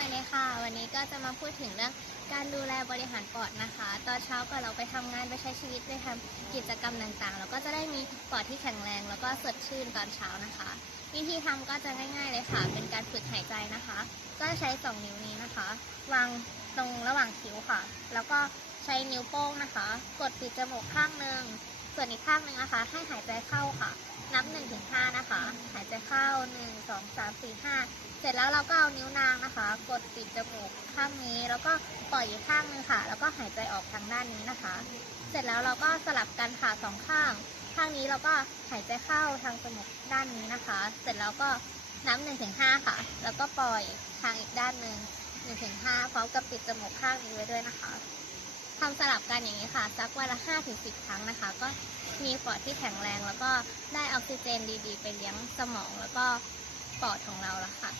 วัสดีค่ะ วันนี้ก็จะมาพูดถึงเรื่องการดูแลบริหารปอดนะคะ ตอนเช้าก่อนเราไปทำงานไปใช้ชีวิตไปทำกิจกรรมต่างๆ เราก็จะได้มีปอดที่แข็งแรง แล้วก็สดชื่นตอนเช้านะคะ วิธีทำก็จะง่าย ๆเลยค่ะ เป็นการฝึกหายใจนะคะ ก็ใช้ 2 นิ้วนี้นะคะ วางตรงระหว่างคิ้วค่ะ แล้วก็ใช้นิ้วโป้งนะคะ กดปิดจมูกข้างหนึ่ง ส่วนอีกข้างหนึ่งนะคะ ให้หายใจเข้าค่ะ นับ1นถึงหนะคะ หายใจเข้า 1 2 3 4 5 เสร็จแล้วเราก็เอานิ้วนางนะคะ กดปิดจมูกข้างนี้ แล้วก็ปล่อยอีกข้างหนึงค่ะ แล้วก็หายใจออกทางด้านนี้นะคะ เสร็จแล้วเราก็สลับกันค่ะสองข้าง ข้างนี้เราก็หายใจเข้าทางจมูกด้านนี้นะคะ เสร็จแล้วก็นับหนึ่งถึงห้าค่ะ แล้วก็ปล่อยทางอีกด้านหนึ่งหนึ่งถึงห้าพร้อมกับปิดจมูกข้างนี้ไว้ด้วยนะคะ ทำสลับกันอย่างนี้ค่ะสักวันละห้าถึงสิบครั้งนะคะ ก็มีปอดที่แข็งแรง แล้วก็ได้ออกซิเจนดี ๆ ไปเลี้ยงสมองแล้วก็ปอดของเราแล้วค่ะ